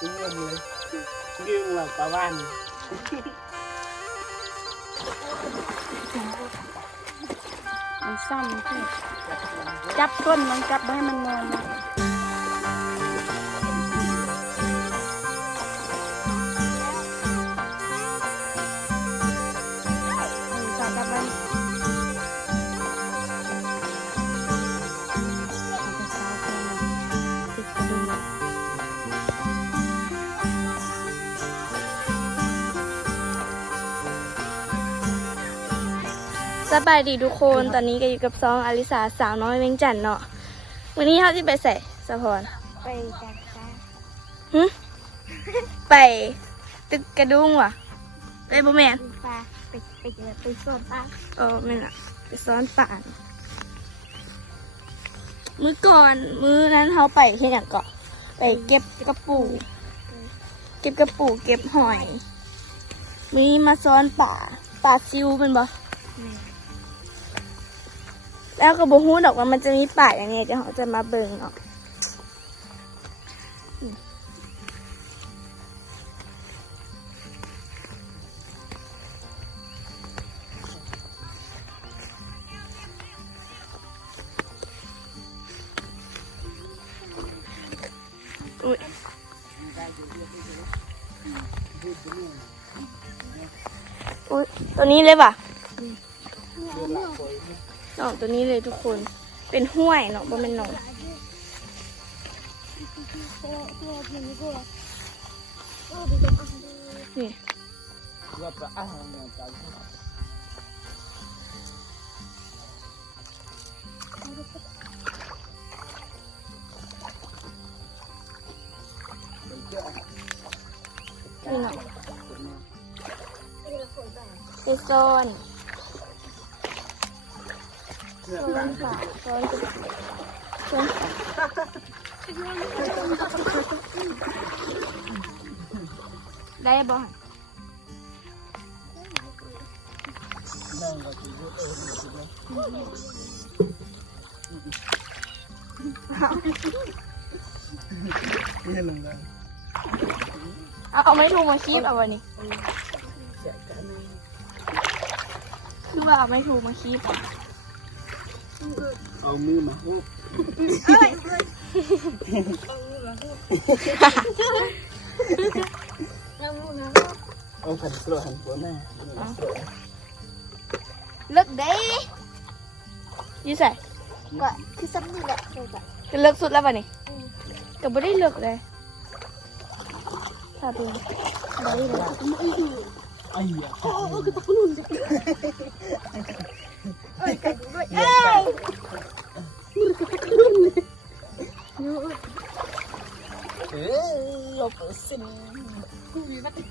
เรื่อเลยยืมเราประว่านมันสั้นจับต้นมันจับไม่ให้มันนอนนะ สบายดีทุกคนตอนนี้ก็อยู่กับซองอลิสาสาวน้อยเวียงจันทน์เนาะวันนี้เขาที่ไปใส่สะพอนไปจากฟ้าหึไปตึกกระดุงว่ะไปบ่แมนดูฟ้าไปไปเจอไปสวนฟ้าเออแม่นอะไปซ้อนป่านมื้อก่อนมื้อนั้นเขาไปแค่อย่างเกาะไปเก็บกระปูเก็บกระปูเก็บหอยมื้อนี้มาซ้อนป่าป่าซิวเป็นบ่ แล้วก็บอกฮู้ดอกว่ามันจะมีป่าอย่างเนี้ยเดี๋ยวเขาจะมาเบิ่งเนาะอืมอุ้ยอุ้ยตัวนี้เลยป่ะ หนองตัวนี้เลยทุกคน เป็นห้วยเนาะบ่เป็นหนองนี่ก็ก็ดูจะอ่านดูนี่เราปลาอาหนี่เนาะไปคือซ้อนซ้อนป่าซ้อนกับซ้อน ได้บ่นั่งก็คือเออนี่ลงได้เอาเอาไม่ถูกมาคีบเอาวันนี้เสียกันคือว่าเอาไม่ถูกมาคีบอะ เอามือมาหุบน้ำมูน้เอาขันโปรหันหัวหน้าำเลิกได้ยี่ใส่ก็คือซ้ำนี่แหละเลยจ้ะจะเลิกสุดแล้วป่ะนี่ก็ไม่ได้เลิกเลยถ้าเป็นได้เลยไอ้ยาโอ้โอ้คือตะกุนุ่ นจ้ะเอ้ยกันด้วยเอ้ยมือกับตะกุนุ่นเลยเนาะเอ้ยเราเปิดสินกูมีมาติ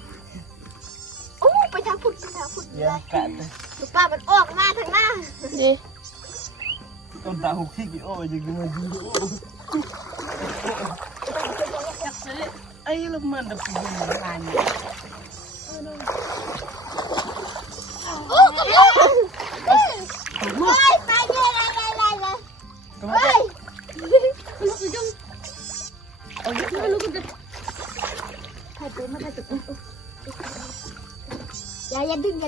โอ้ไปทางฝุ่นไปทางฝุ่นเลยังยกัดลูกป้ามันออกมาทางหน้าดิต้นตาหุบที่กี่โอ้ยยังมาดูไอ้ลูกมันดับยิงงานโอ้กระโดดเฮ้ ยไปเยอะเลยเลยเลยเลยก็เฮ้ยลูกยังเอาลูกลูกจะถ่ายตัวมาถ่ายตัวอย่าอย่าดึงอย่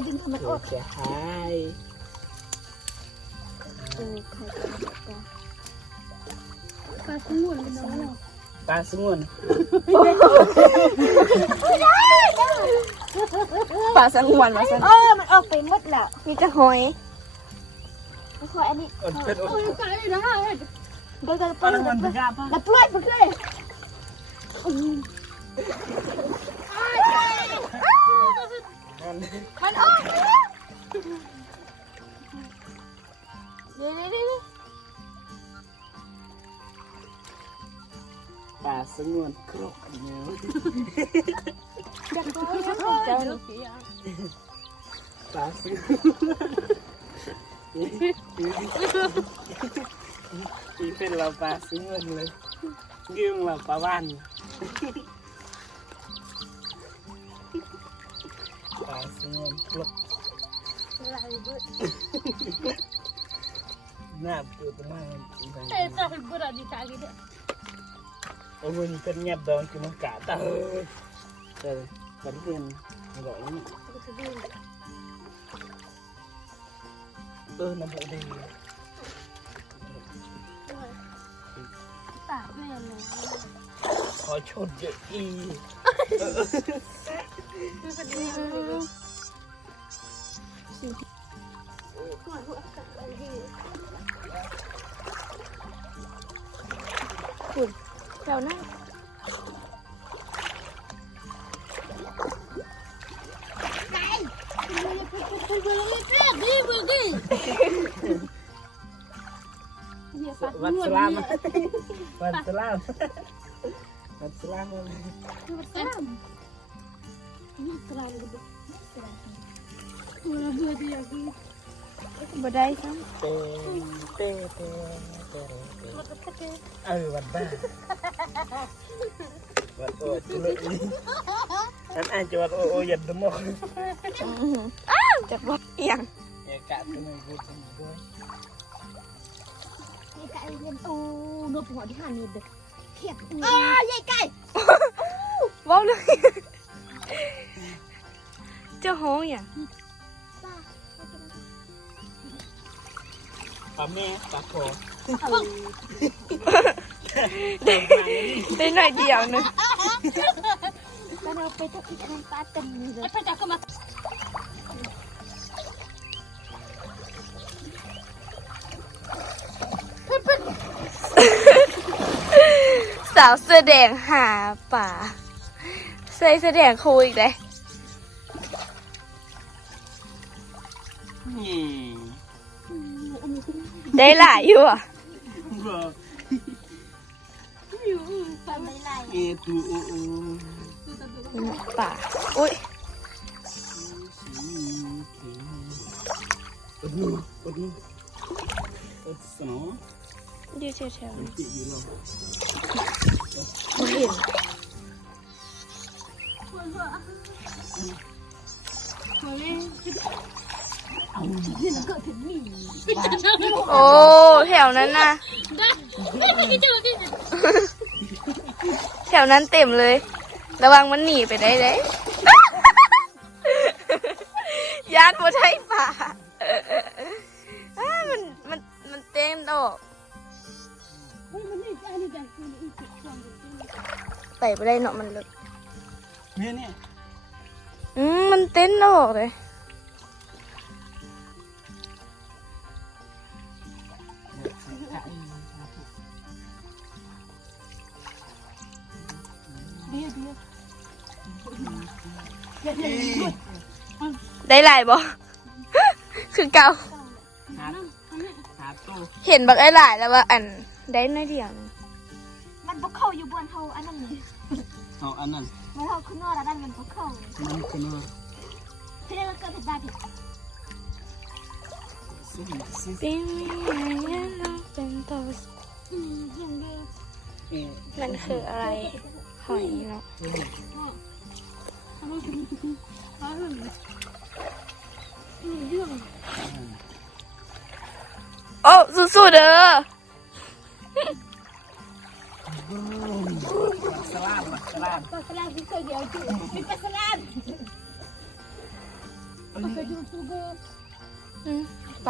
าดึงให้มันออกจะหายเออถ่ายตัวมาสมุนนน้องตาสมุนปลาสงวนมาสันเออมันออกไปหมดแล้วมีแต่หอยแล้วคอยนนี้อดเป็นอดเดี๋ยวกันตอนนั้นมันจะยาปล่อยไปเลยมันออกเดี๋ยวเดี๋ยวตาสงวนครกเนื้ออย่าปล่อยเจ้านี่ตาสงวน นี่เป็นเราปลาสงวนเลยยืมเราปลาว่านปลาซื้อเงินกลบอะไรเบิดหน้าเกิดเป็นหน้ามันเอ้ยตาเป็นเบิดอะดีใจกันเด้อโอ้ยนี่เป็นเงียบดองคือมันกะตาแต่กันเรียนอร่อยนี่ก็จะดู เออน้ำมันดีปากแม่เลยขอชนเยอะอีคือพอดีหัวหัวกับอะไรดีแถวนั้นไดี๋ยวปัดวัดนวสดลามเนี่ยวัดสลามวัดสลามวัดสล ยาวัดโอ้นวดโอ้โอ้ยันดมกำอื้อหืออ้าวจักบ่เอียนี่ยกะตัวนึงกูทำด้วยนี่ไก่เรียนตูนบหัวที่หันนี่เด็กเขียดอ่าใหญ่ไก่ว้าวเลยเจ้าฮ้องอย่างปาปลาแม่ปลาโขได้หน่อยเดียวนึงแล้วเราไปทักอีกอันป้าเต็มเลยไปจับก็มาาวเสื้อแดงหาป่า ใส่เสื้อแดงคูอีกเลยนี่ได้หลายอยู่อะบ่อยู่ไปไม่ไล่เอตูโอโอป่าอุ้ยอดนู่อดนู่อดสนอ อยู่แถวมันติดอยู่หรอๆบ่เห็นโอ้แถวนั้นนะไม่เจอที่แถวนั้นเต็มเลย ระวังมันหนีไปได้เลยยานบ่ใช่ ไปไปได้เนาะมันลึกเนี่ยเนี่ยอืมมันเต้นดอกเลยเดียวเดียวได้หลายบ่คือเก่า หาหาตู้เห็นบักไอ้หลายแล้วว่าอันได้น้อยเดียวนึงมันพกเข้า อยู่บนเขาอันนั้นนี่เอาอันนั้นมันเขาขึ้นนอกแล้วด้านมันพกเข้ามันคือเนื้อที่นี่มันเกิดถึงได้ผิดซึ่งซึ่งเป็นไงน้องเป็นตัวอืมยังเดียวเออมันคืออะไรหอยเนาะทำไมถึงถึงอ้าวอืมเรื่องโอ้สู้ๆเด้อ สลามสลามปลาสลัดที่เคยเดียวจุมีปลาสลัดป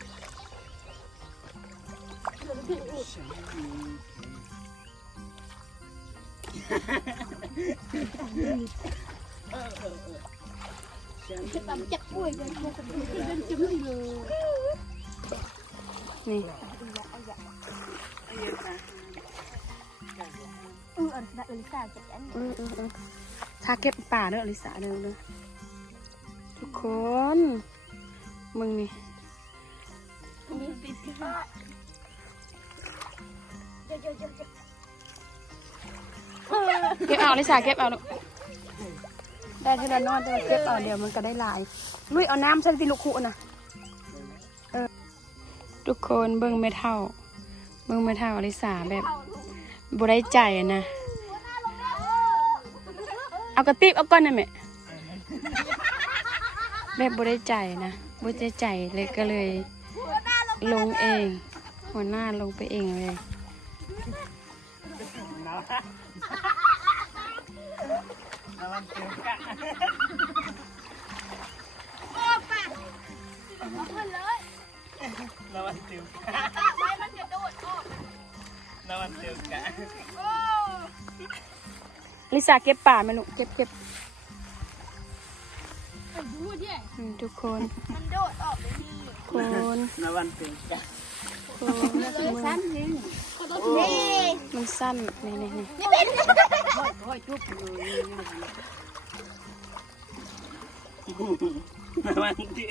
เป็นเพื่อนนะเลยโอ้ติวเดียตาเดียหัวบุ้งเลยอันเนี้ยเออคือมันมันมันคือมันสุดจักแกนี่น้ำสีกล้องป่าใหญ่บ่ซ้ำได้สันสันดิวสีดิวรู้หกนิ้วเอาไปยุโอ้มันยาวเกินเลยเมื่อเราขึ้นในเราเพียงเมื่อคืออยู่ตอนนี้กำลังเสียงโอ้เอ็มตัวนี้เหลืออันนี้อะจักป่เลยนี่เอออันนั้นอลิซาจะอันเออเออเออถ้าเก็บป่าเด้ออลิสาเด้อเด้อทุกคนมึงนี่นี้ติดที่บ้าน เดี๋ยวเดี๋ยวเดี๋ยวเก็บเอาอลิสาเก็บเอาลูกได้ทีละน้อยแต่ว่าเก็บเอาเดี๋ยวมันก็ได้หลายลุยเอาน้ำใส่ติลูกคุนะเออทุกคนเบิ่งไม่เท่า เบิ่งไม่เท่าอลิสาแบบบ่ได้ใจอะนะเอากระติบเอาก้อนนั่นแหม่แบบบ่ได้ใจนะบ่ได้ใจเลยก็เลย ลงเอง หัวหน้าลงไปเองเลย น้ำมันเตียวกะน้ำมันเตียวกะน้มันเตียวกะลิซาเก็บป่าไหมาลูกเก็บเก็บดูดิ อืมทุกคนมันโดดออกเลยนี่คนน้ำมันเตียวกะคนสั้นก็ต้องเฮ้ย มันสั้นนี่นี่นี่น้ำมันเตี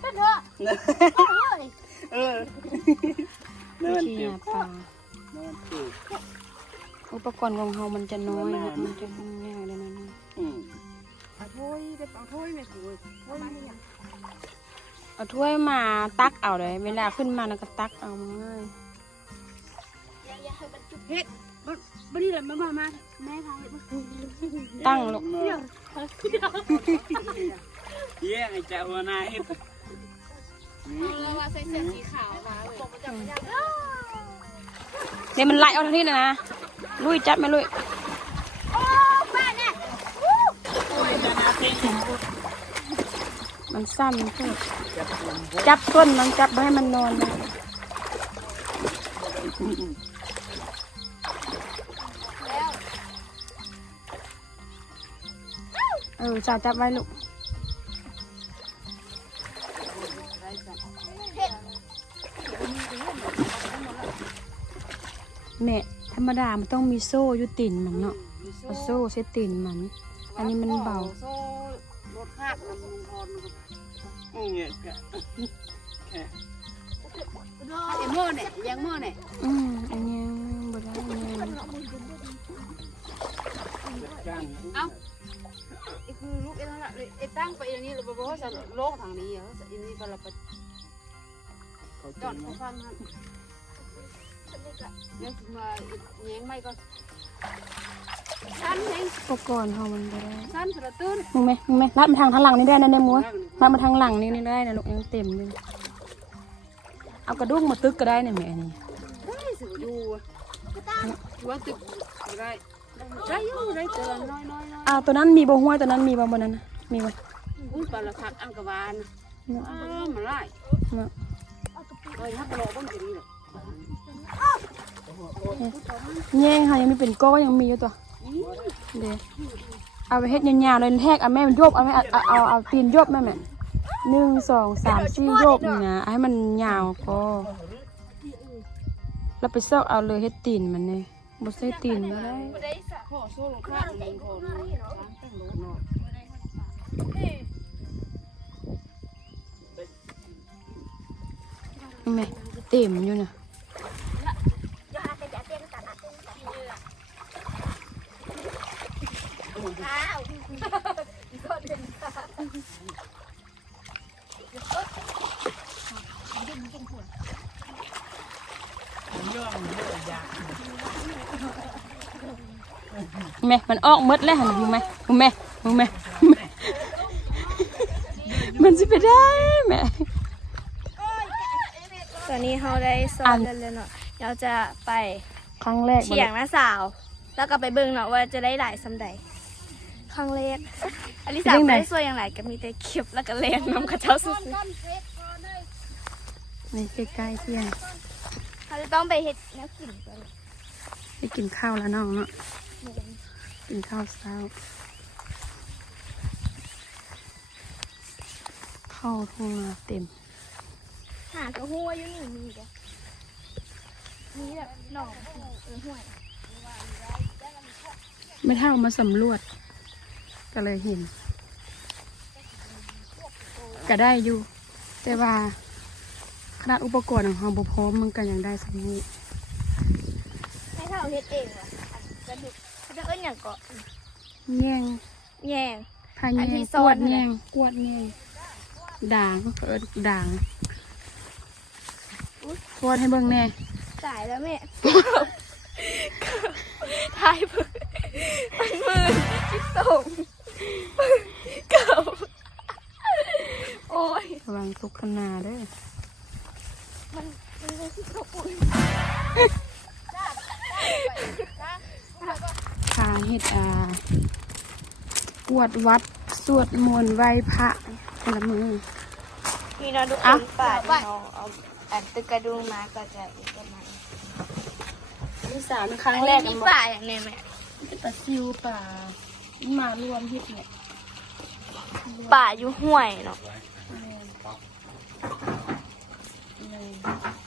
เป็นเถออน้ำมันขี้เตียวหาป่าน้ำมันเตียอุปกรณ์ของเรามันจะน้อยนะมันจะง่ายเลยนะนี่อืมเอาถ้วยมาตักเอาเลย เวลาขึ้นมาแล้วก็ตักเอา มันง่ายเฮ็ดบัดนี้แหละมามามาแม่พาเฮ็ดมาตั้งลูกเย้ไอ้เจ้าหัวหน้าเฮ็ดเราว่าใส่เสื้อสีขาวนะผมจะไม่อยากเดี๋ยวมันไล่เอาทางนี้นะนะลุยจับไหมลุยมันสั้นพื่จับต้นมันจับให้มันนอนนะ เออจ่าจับไว้ลูกแม่ธรรมดา มันต้องมีโซ่ยุตินมันเนาะเอาโซ่เซตินมัน อันนี้มันเบาอืมเนี่ยกะแค่ไอ้โม่เนี่ยยังโม่เนี่ยอืมอันนี้ เอ้าไอ้คือลูกไอ้นั่นแหละไอ้ตั้งไปอย่างนี้เราบอกว่าจะโลกทางนี้เหรออันนี้ก็เราไปเขาจจออดดเขาฟังฮะเนี่ยมาแย้งไม่ก็สั้นเองอุปกรณ์เฮามันบ่ได้สั้นสุดตื้นมึงไหมมึงไหมลัดมาทางทางหลังนี่ได้นะเนี่ยมัวลัดมาทางหลังนี่นี่ได้นะลูกยังเต็มอยู่เอากระดุ้งมาตึกก็ได้เนี่ยแม่นี่ได้สิอยู่หัวตึกได้ ได้อยู่ได้เตือนน้อยน้อยน้อยอ้าวตัวนั้นมีบ่ห้วยตัวนั้นมีบ่บนนั้นนะมีบ่อุ้ยปลาผักอังกวานเนาะอ้าวมาไล่เนาะเอ้ยฮักกะโหลกบ้างสินี่เลยแย่งค่ะยังมีเป็นก้อยังมีอยู่ตัวเดี๋ยวเอาไปเฮ็ดยาวๆเลยแทกเอาแม่มันโยบเอาแม่เอาเอาเอาเอาตีนโยบแม่แม่หนึ่งสองสามสี่โยบนี่นะเอาให้มันยาวก็แล้วไปซอกเอาเลยเฮ็ดตีนมันเนี่ย บ่ใส่ตีนก็ได้ขอโซ่ลงข้างหนึ่งขอหนึ่งสามตั้งโลเนาะเห็นไหมเต็มอยู่นะย่องเยอะยาก เห็นไหมมันออกหมดแล้วเห็นไหมเห็นไหมเห็นไหมเห็นไหมมันจะไปได้แม่ตอนนี้เขาได้ซ้อมกันแล้วเนาะเราจะไปครั้งแรกเฉียงนะสาว แล้วก็ไปเบิ่งเนาะว่าจะได้หลายสำใดครั้งแรกอลิสาไม่ได้สวยอย่างไรก็มีแต่เก็บแล้วก็เลี้ยงน้ำกระเจ้าสุดนี่ใกล้ๆเที่ยงๆเขาจะต้องไปเฮ็ดแนวกินก่อน ไปกินข้าวแล้วน้องเนาะกินข้าวเช้าเข้าทุ่งนาเต็ม หากระหัวอยู่นี่มีเด้อมีแบบหนองเออห้วยไม่เท่ามาสำรวจ ก็เลยเห็น ก็ได้อยู่ แต่ว่าขนาดอุปกรณ์ของเราบ่พร้อมมันก็ยังได้สักนี้ให้เท่าเฮ็ดเองเหรออันกระดูกเขาจะเอิ้นอย่างเกาะแง่งแยง พาอัแง่นที่งซ้กอวนดนั่นแหละแง่งกวดแง่งด่างเอิ้นด่างกวดให้เบิ่งแน่ตายแล้วแม่ทายเพิ่งมันมือที่ส่งเก่าโอ้ย ระวังทุกขนาเด้อมันมันมือที่ส่งปุ๋ย ทางเฮ็ดอ่ากวดวัดสวดมนต์ไหว้พระคนละมือมีน้องทุกคอะนป่าที่น้องเอาอันตึกกระดุมมาก็จะอีกประมาณที่สามเป็นครั้งแรกมีกันป่าอย่างแนี้แม่เป็นปลาซิวป่ามารวมเฮ็ดเนี่ยป่าอยู่ห้วยเนาะ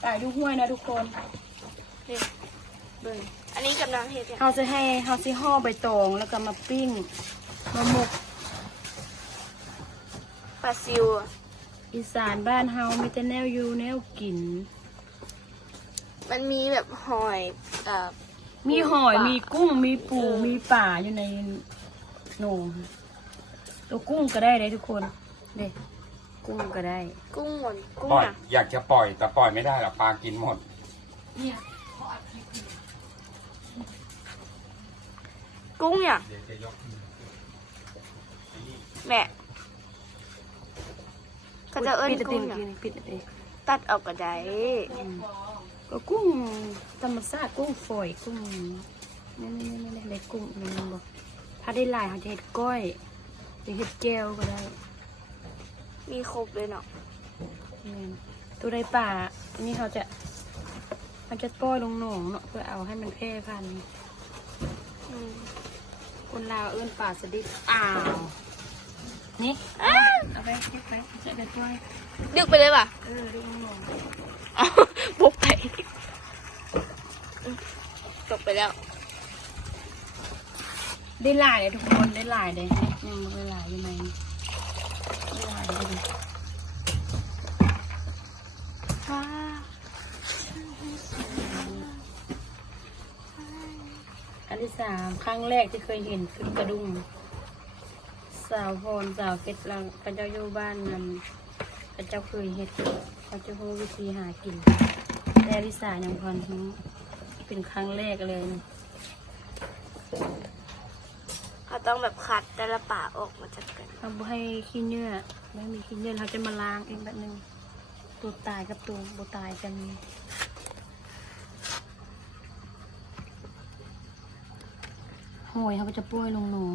ป่าดูห้วยนะทุกคนนี่ เบิ่งอันนี้กำลังเฮ็ดอย่างเขาจะให้เขาสิห่อใบตองแล้วก็มาปิ้งมาหมกปลาซิวอะอีสานบ้านเฮามีแต่แนวอยู่แนวกิน มันมีแบบหอยเอ่อมีหอยมีกุ้งมีปูมีป่าอยู่ในโหนงตัวกุ้งก็ได้เลยทุกคนเด็กุ้งก็ได้ กุ้งหมดกุ้งปล่อยอะอยากจะปล่อยแต่ปล่อยไม่ได้หรอกปลากินหมด เนี่ย กุ้งอะแม่เขาจะเอิ้นปิดติกุ้มงอะกินปิดติตัดออกก็ได้ก็กุ้งธรรมชาติกุ้งฝอยกุ้งนี่นี่นี่นี่เล็กกุ้งนี่มันบอกถ้าได้หลายเขาจะเห็ดก้อยจะเห็ดแก้วก็ได้ มีครบเลยเนาะแม่นตัวในป่าอันนี้เขาจะเขาจะปล่อยลงหนองเนาะเพื่อเอาให้มันแพร่พันธุ์อืม คนลาวเอื้นป่าสดิบอ้าว นี่เอาไปเก็บไปจะไปปล่อยดึกไปเลยป่ะ เออดูลงหนองเอาบุกไป ตกไปแล้ว ได้หลายเลยทุกคนได้หลายเลยยังไม่ได้หลายยังไงได้หลายเลย ว้า อัน ที่สามครั้งแรกที่เคยเห็นคือกระดุมสาวพรสาวเพชรลังพระเจ้าอยู่บ้านนั้นพระเจ้าเคยเห็ดเขาจะรู้วิธีหากินแต่ลิสายังพรรู้เป็นครั้งแรกเลยนะเขาต้องแบบคัดแต่ละป่าออกมาจากกันเขาบ่ให้ขี้เนื้อไม่มีขี้เนื้อเขาจะมาล้างเองแบบนึงตัวตายกับตัวบ่ตายกัน หอยเขาก็จะป่วยลงหนอง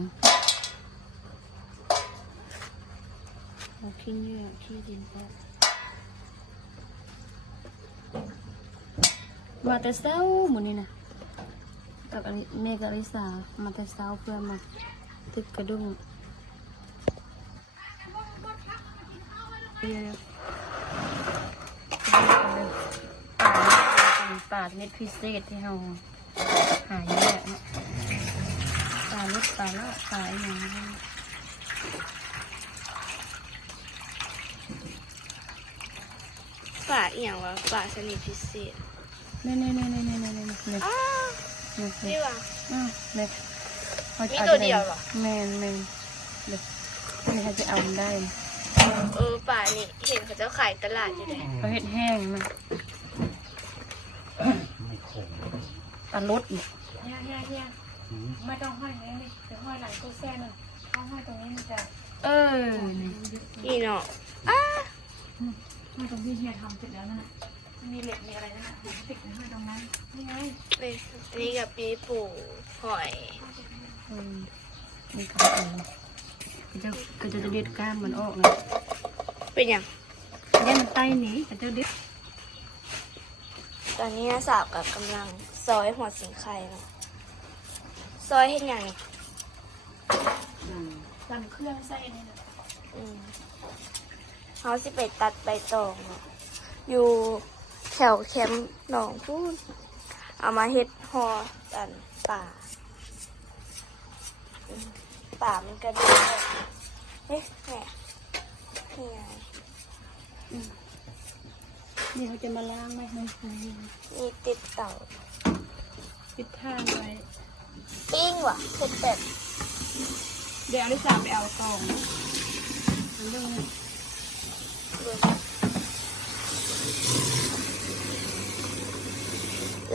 เอาขี้เนื้อขี้ดินออกมาแต่เช้าหมดนี่นะกับเมกับอลิสามาแต่เช้าเพื่อมาตึกกระดุมป่าเม็ดพิเศษที่เราหายแย กเนาลดป่าละป่าอหย่างนี้ป่าเอียงวะป่าชนิดพิเศษนี่นี่นี่นี่นี่นี่นี่นี่อ้าวนี่นี่วะอะเล็กมีตัวเดียวเหรอแมนแมนเด็กนี่เขาจะเอามันได้เออป่านี่เห็นเขาจะขายตลาดอยู่เลยเขาเห็ดแห้งมันไม่คงปลาลดอีกเฮียเฮียเฮีย ไม่ต้องห้อยนี้นี่แต่ห้อยหลังตู้แซ่น่ะถ้าห้อยตรงนี้มันจะเออนี่นี่เนาะอ้าห้อยตรงที่เฮียทำเสร็จแล้วนั่นน่ะมีเหล็กมีอะไรนั่นน่ะติดห้อยตรงนั้นนี่ไงเลยอันนี้กับปีปูหอยอืมนี่ก็เออก็จะก็จะเด็ดก้านมันออกเลยเป็นอย่างยันมันไตหนีก็จะเด็ดตอนนี้น้าสาวกับกำลังซอยหัวสิงไข่เนาะ ซอยเห็นอย่างนี้ลำเครื่องไส้นี่น่ะอืมเขาสิไปตัดใบตองอะอยู่แถวแคมป์หนองพูนเอามาเฮ็ดหอตันป่าอืมป่ามันก็ดีเอ๊ะแหม่นี่ไงนี่เขาจะมาล้างไหมไม่ใช่มีติดเต่าปิดทางไว้ ปิ้งว่ะเผ็ดแบบเดี๋ยวอลิสาไปเอาตองอันเรื่องนี้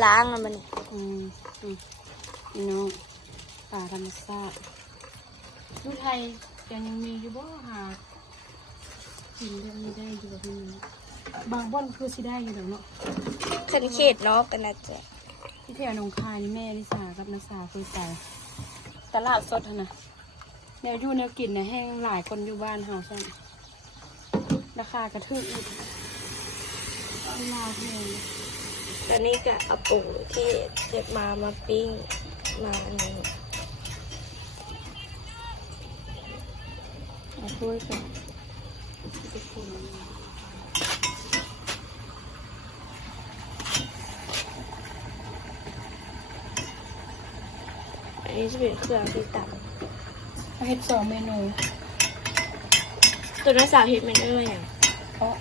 ล้างมันมานี่อืมอืมพี่น้องป่าธรรมชาติลูกไทยยังมีอยู่บ่หากินได้ไม่ได้อยู่แบบนี้บางบ่อนคือสิได้อยู่แล้วเนาะฉันเขตเนาะเป็นอาจา รย์ที่แถวหนองคายนี่แม่ลิสากับนาสาเคยไปตลาดสดหั่นนะแนวอยู่แนวกินนะแห้งหลายคนอยู่บ้านเฮาซั่นราคากระทึกอีกเวลาแพงตอนนี้ก็เอาปูที่เก็บมามาปิ้งมาอันนี้เอาถ้วยก่อนอัน นี้จะเป็นเครื่องที่ตักเอาเฮ็ดสองเมนู ตัวนั้นสาวเห็ดมันด้วยอย่างเพราะ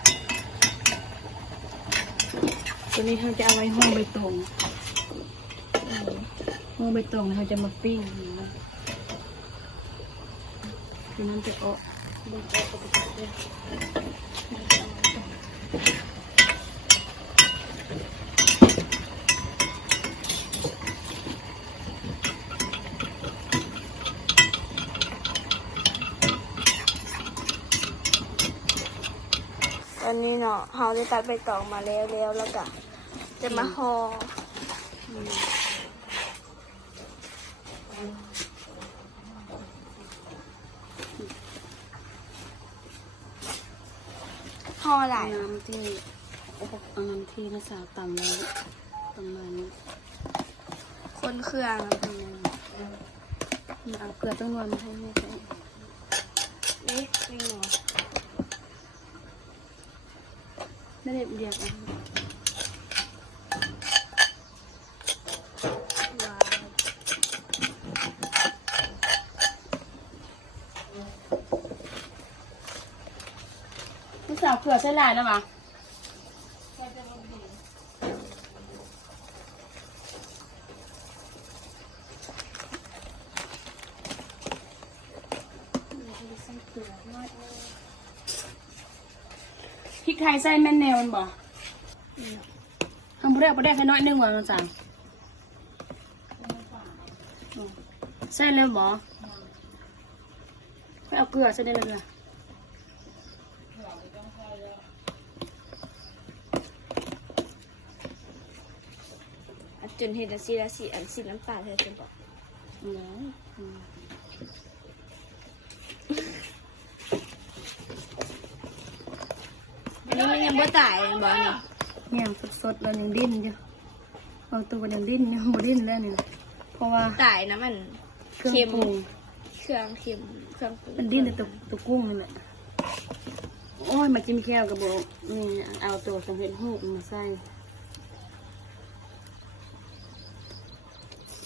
ตัวนี้เขาจะเอาไว้ห้องใบตองห้องใบตองเขาจะมาปิ้งนะตัวนั้นจะเอาใบตองกับใบตอง ตอ นนี้เนาะเขาได้ตัดใบตองมาแล้วแล้วแล้วก็จะมาห่อห่อหลายเอาน้ำที่เอาน้ำที่นักสาวตำแล้วประมาณนี้คนเครื่องมาเอาเกลือต้องนวลมาให้แม่ใช้นี่นี่เนาะ ไม่ได้เรียกอะว้าวนักสาวเผื่อใช้ลายแล้วปะพริกไท ยใส่แม่นแนวมันบ่ทำบุได้เอาไปได้แค่น้อยหนึงว่ะมันสั่งใส่เลยบ่ไปเอาเกลือใส่ได้เลยล่ะอะจนเห็นอันสีละสีอันสีน้ำตาลเธอจะบอกแล้วอื มอันนี้มันยังบ่ตายเลยบอกนี่เนี่ยสดๆแล้วยังดิ้นอยู่เอาตัวมันยังดิ้นอยู่บ่ดิ้นแล้วนี่นะเพราะว่าตายนะมันเครื่องเค็มปรุงเครื่องเค็มเครื่องปรุงมันดิ้นแต่ตัวตัวกุ้งนี่แหละโอ้ยมาจิ้มแก้วกับโบนี่เอาตัวสำเร็จรูปมาใส่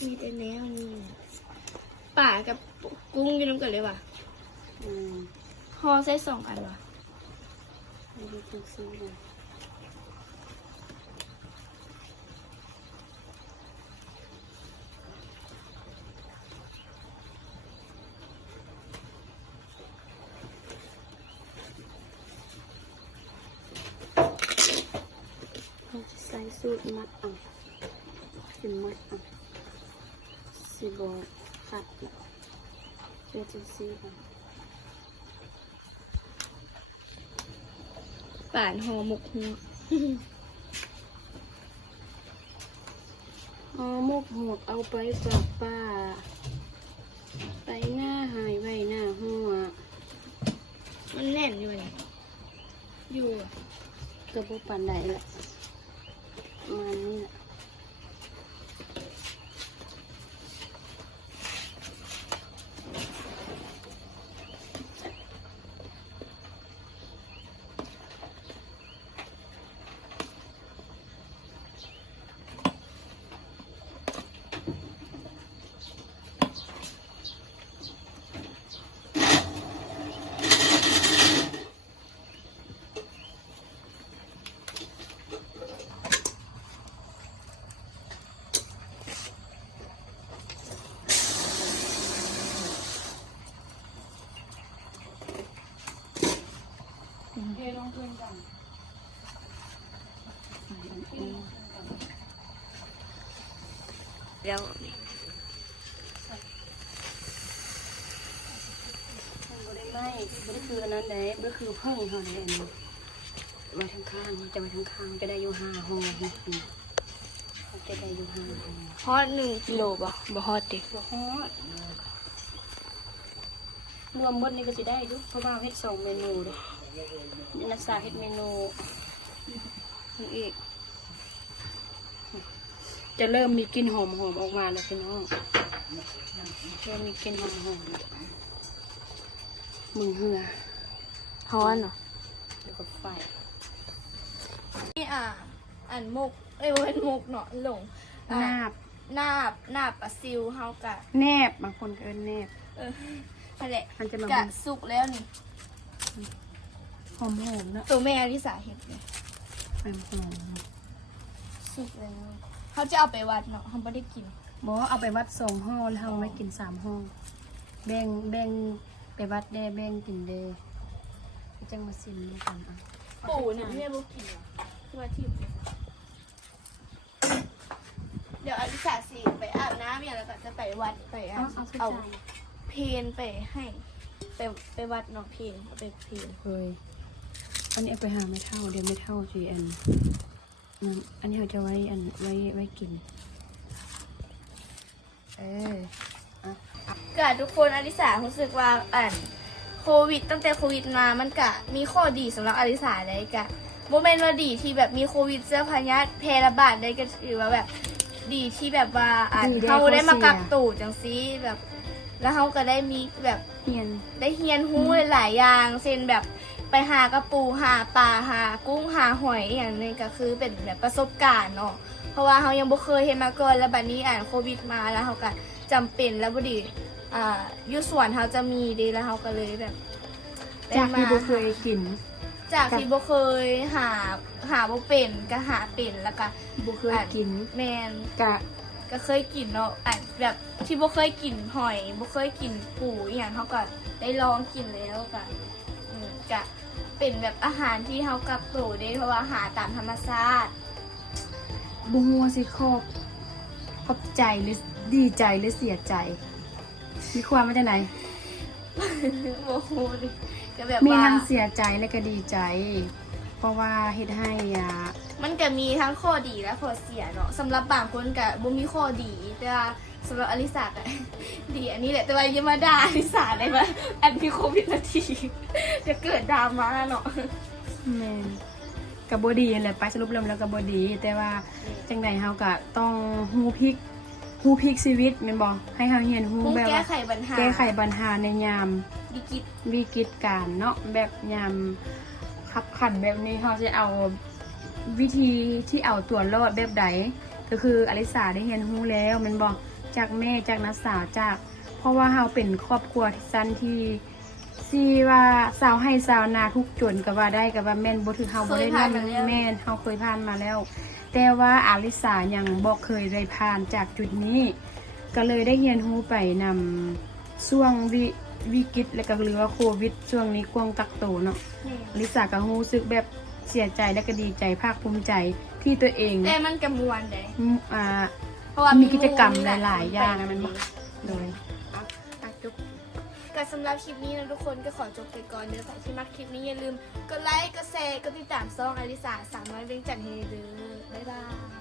มีแต่แนวนี่ป่ากับกุ้งอยู่น้ำกันเลยว่ะอืมห่อใส่สองอันว่ะไม่ได้ซื้อซื้อเราจะใส่สูตรมัดเอาสิมัดเอาสิบอขัดละเพื่อจะซีเอา ป่านห่อหมกหัวเอาหมกหวกเอาไปฝากป้า ไปหน้าหายไว้หน้าหัว มันแน่นอยู่เลยอยู่อะกระปุกปันไดละมานี่ละ เดี๋ยวบ่ได้ไหมบ่ได้คืออันนั้นเด้บ่ได้คือเพิ่งเฮาเด้อันนี้ไว้ทางข้างจะไว้ทางข้างจะได้อยู่ห้าห่อนี่จะได้อยู่ห้าห่อฮอดหนึ่งกิโลบ่บ่ฮอดติบ่ฮอดรวมหมดนี่ก็สิได้อยู่เพราะว่าเฮ็ดสองเมนูเด้นักศึกษาเฮ็ดเมนูนี่อีก จะเริ่มมีกลิ่นหอมหอมๆออกมาแล้วพี่น้องเริ่มมีกลิ่นหอมหอมๆมึงเหือฮอนเนาะแล้วก็ไฟนี่อะอันมุกเอ้ยบ่เป็นมุกเนาะหลงอะนาบนาบนาบปลาซิวเฮากะแนบบางคนก็เอิ้นแนบ เออนั่นแหละมันจะมา กะสุกแล้วนี่หอมหอมๆเนอะตัวแม่ที่สาเห็ดเนี่ยหอมหอมสุกแล้ว เขาจะเอาไปวัดเนาะเขาไม่ได้กิน บอกว่าเอาไปวัดสองห่อแล้วเราไม่กินสามห่อแบ่งแบ่งไปวัดแด่แบ่งกินเดจังมาซิมดูกันอะปู่เนี่ยไม่ได้บุกินเหรอที่ว่าที่เดี๋ยวอลิสาสิไปอาบน้ำอย่างแล้วก็จะไปวัดไปเอาอะเอาไปเอาจ่ายเพนไปให้ ไปไปวัดเนาะเพนเอาไปเพนเคยอันนี้เอาไปหาไม่เท่าเดี๋ยวไม่เท่าสิอันนั้น อันนี้เราจะไว้อันไว้ไว้กิน เออก็ทุกคนอลิสารู้สึกว่าอันโควิด ตั้งแต่โควิดมามันกะมีข้อดีสำหรับอลิสาเลยกะโมเมนต์ว่าดีที่แบบมีโควิดเสื้อพยาธิแพร่ระบาดได้ก็ถือว่าแบบดีที่แบบว่าอะดีได้เขาได้มาข้อเสียกักตู่จังซีแบบ แล้วเขาก็ได้มีแบบเฮียนได้เฮียนหู้หลายอย่างเช่นแบบ ไปหากระปูหาปลาหากุ้งหาหอยอหย่างนี้ก็คือเป็นแบบประสบการณ์เนาะเพราะว่าเขายังบ่เคยเห็นมาก่อนแล้วบัดนี้อ่านโควิดมาแล้วเขาก็จำเป็นแล้วพอดีอ่าอยู่สวนเขาจะมีดีแล้วเขาก็เลยแบบได้จากที่มาบ่เคยกิน จากที่บ่เคยหาหาบ่เป็นก็หาเป็นแล้วก็บ่เคยกินแมนกะก็เคยกินเนาะอะแบบที่บ่เคยกินหอยบ่เคยกินปูอหย่างเขาก็ได้ลองกินแล้วก็อืมก็ เป็นแบบอาหารที่เขากักตัวได้เพราะว่าหาตามธรรมชาติบุงัวสิขอบขอบใจหรือดีใจหรือเสียใจมีความมาจากไหนโอ้โหดิก็แบบมีว่าทั้งเสียใจและก็ดีใจ เพราะว่าเฮ็ดให้อะมันก็มีทั้งข้อดีและข้อเสียเนาะสำหรับบางคนก็บ่มีข้อดีแต่ว่า สำหรับอลิสาก็ดีอันนี้แหละ แต่ว่าอย่ามาด่าอลิสาเลยว่าอันมีโควิดนาทีจะเกิดดราม่าเนาะแม่นกับบดีนั่นแหละไปสรุปเริ่มแล้วกับบดี แต่ว่าจังใดเฮาก็ต้องฮู้พลิกฮู้พลิกชีวิตแม่นบ่ให้เฮาเรียนฮู้มุ่งแบบแก้ว่าไขปัญหาแก้ไขปัญหาในยามดิกิตวิกฤตการณ์เนาะแบบยามขับขันแบบนี้เขาจะเอาวิธีที่เอาตัวรอดแบบใดก็คืออลิสาได้เรียนรู้แล้วแมันบอก จากแม่จากนักสาวจาก เพราะว่าเราเป็นครอบครัวที่สั้นที่ที่ว่าสาวให้สาวนาทุกจนก็ว่าได้ก็ว่าแม่นบ่ถึงเฮาบ่ได้นำแม่นเฮาเคยผ่านมาแล้ว แต่ว่าอาลิสายังบ่เคยได้ผ่านจากจุดนี้ ก็เลยได้เรียนรู้ไปนำช่วงวิวิกฤตและก็หรือว่าโควิดช่วงนี้กวงกักโตวเนาะลิสาก็รู้สึกแบบเสียใจและก็ดีใจภาคภูมิใจที่ตัวเองแต่มันกระมวลเลยอืมอ่า เพราะว่ามีมีกิจกรรมหหลายๆอย่างนะมันบอกโดยอะจุ๊บก็สำหรับคลิปนี้นะทุกคนก็ขอจบไปก่อนเดี๋ยวใครที่มักคลิปนี้อย่าลืมกดไลค์กดแชร์กดติดตามซ่องอลิสาสามน้อยเวียงจันเฮเดอบ๊ายบาย